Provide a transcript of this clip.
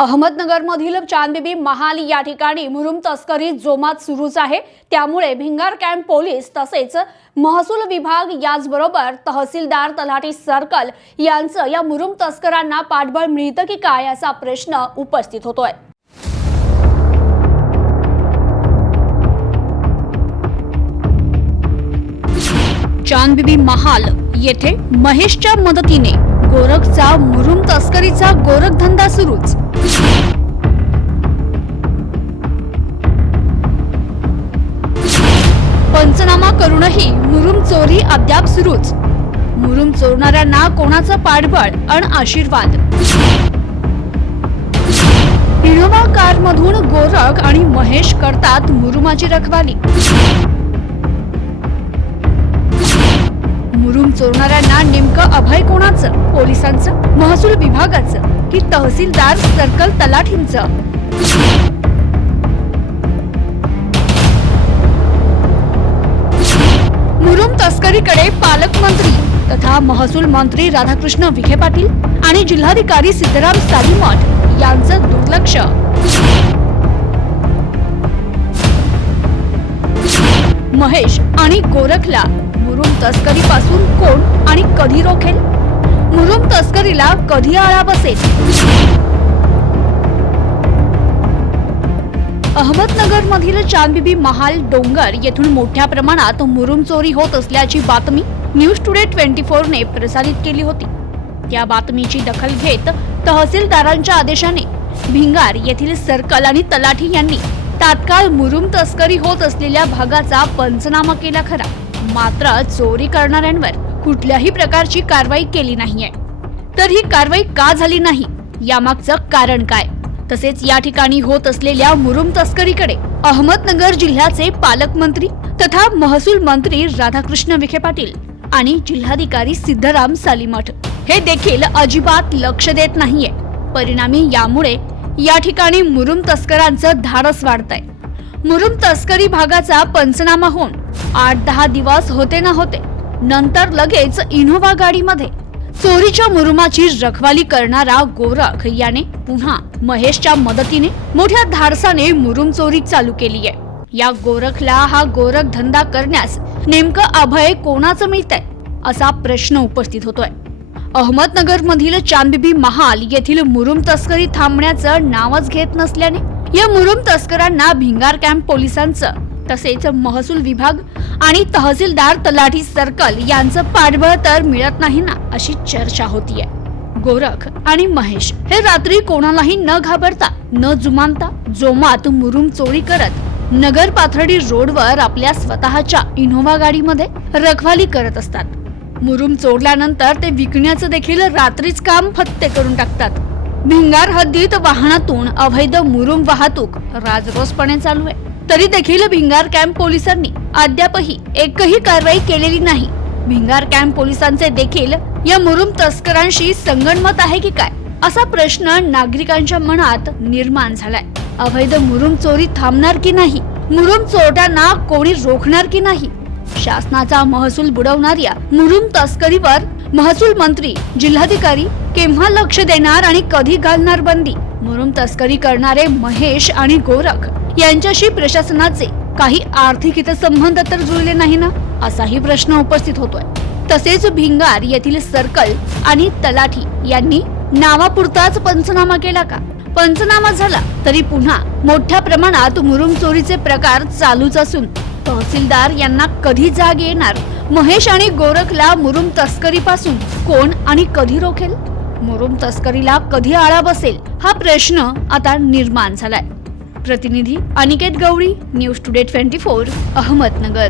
अहमदनगरमधील चांदबिबी महाल या ठिकाणी मुरुम तस्करी जोमात सुरूच आहे. त्यामुळे भिंगार कॅम्प पोलीस तसेच महसूल विभाग याचबरोबर तहसीलदार तलाठी सर्कल यांचं या मुरुम तस्करांना पाठबळ मिळतं की काय असा प्रश्न उपस्थित होतोय. चांदबिबी महाल येथे महेशच्या मदतीने गोरखचा मुरुम तस्करीचा गोरखधंदा सुरूच. पंचनामा करूनही मुरुम चोरी अद्याप सुरूच. मुरुम चोरणाऱ्यांना कोणाचं पाठबळ आणि आशीर्वाद. इनोव्हा कार मधून गोरख आणि महेश करतात मुरुमाची रखवाली. चोरणाऱ्यांना नेमकं अभय कोणाचं? पोलिसांचं? महसूल विभागाचं? की तहसीलदार सर्कल तलाठींचं? मुरुम तस्करीकडे पालकमंत्री तथा महसूल मंत्री राधाकृष्ण विखे पाटील आणि जिल्हाधिकारी सिद्धराम सालीमठ यांचं दुर्लक्ष. महेश आणि गोरखला. मुरुम तस्करीपासून कोण आणि कधी रोखेल? मुरुम तस्करीला कधी आळा बसेल? अहमदनगर मधील चांदबिबी महाल डोंगर येथून मोठ्या प्रमाणात मुरुम चोरी होत असल्याची बातमी न्यूज टुडे ट्वेंटी ने प्रसारित केली होती. त्या बातमीची दखल घेत तहसीलदारांच्या आदेशाने भिंगार येथील सर्कल आणि तलाठी यांनी तात्काळ मुरुम तस्करी होत असलेल्या भागाचा पंचनामा केला खरा. मात्र चोरी करणाऱ्यांवर कुठल्याही प्रकारची कारवाई केली नाहीये. तर ही कारवाई का झाली नाही? यामागचं कारण काय? तसेच या ठिकाणी होत असलेल्या मुरुम तस्करीकडे अहमदनगर जिल्ह्याचे पालकमंत्री तथा महसूल मंत्री राधाकृष्ण विखे पाटील आणि जिल्हाधिकारी सिद्धराम सालीमठ हे देखील अजिबात लक्ष देत नाहीये. परिणामी यामुळे या ठिकाणी मुरुम तस्करांचं धाडस वाढतंय. मुरुम तस्करी भागाचा पंचनामा होऊन आठ दहा दिवस होते ना होते. नंतर लगेच इनोव्हा गाडीमध्ये. चोरीच्या मुरुमाची रखवाली करणारा गोरख याने पुन्हा महेशच्या मदतीने मोठ्या धाडसाने मुरुम चोरी चालू केली आहे. या गोरखला हा गोरख धंदा करण्यास नेमकं अभय कोणाचं मिळतंय असा प्रश्न उपस्थित होतोय. अहमदनगरमधील चांदबी चांदबिबी महाल येथील मुरुम तस्करी थांबण्याचं नावच घेत नसल्याने या मुरुम तस्करांना भिंगार कॅम्प पोलिसांचं तसेच महसूल विभाग आणि तहसीलदार तलाठी सर्कल यांचं पाठबळ तर मिळत नाही ना अशी चर्चा होतीये. गोरख आणि महेश हे रात्री कोणालाही न घाबरता न जुमानता जोमात मुरुम चोरी करत नगर पाथर्डी रोडवर आपल्या स्वतःच्या इनोव्हा गाडीमध्ये रखवाली करत असतात. मुरुम चोरल्यानंतर ते विकण्याचं देखील रात्रीच काम फत्ते करून टाकतात. भिंगार हद्दीत वाहनातून अवैध मुरुम वाहतूक राजरोसपणे चालू आहे. तरी देखील भिंगार कॅम्प पोलिसांनी अद्यापही एकही कारवाई केलेली नाही. भिंगार कॅम्प पोलिसांचे देखील या मुरुम तस्करांशी संगणमत आहे की काय असा प्रश्न नागरिकांच्या मनात निर्माण झालाय. अवैध मुरुम चोरी थांबणार की नाही? मुरुम चोरट्यांना कोणी रोखणार की नाही? शासनाचा महसूल बुडवणाऱ्या मुरुम तस्करीवर महसूल मंत्री जिल्हाधिकारी केव्हा लक्ष देणार आणि कधी घालणार बंदी? मुरुम तस्करी करणारे महेश आणि गोरख यांच्याशी प्रशासनाचे काही आर्थिक हितसंबंध तर जुळले नाही ना? असाही प्रश्न उपस्थित होतोय. तसेच भिंगार येथील सर्कल आणि तलाठी यांनी नावापुरताच पंचनामा केला का? पंचनामा झाला तरी पुन्हा मोठ्या प्रमाणात मुरुम चोरीचे प्रकार चालूच असून तहसीलदार यांना कधी जाग येणार? महेश आणि गोरखला मुरुम तस्करीपासून कोण आणि कधी रोखेल? मुरुम तस्करीला कधी आळा बसेल? हा प्रश्न आता निर्माण झालाय. प्रतिनिधी Aniket Gawali news today twenty four Ahmednagar.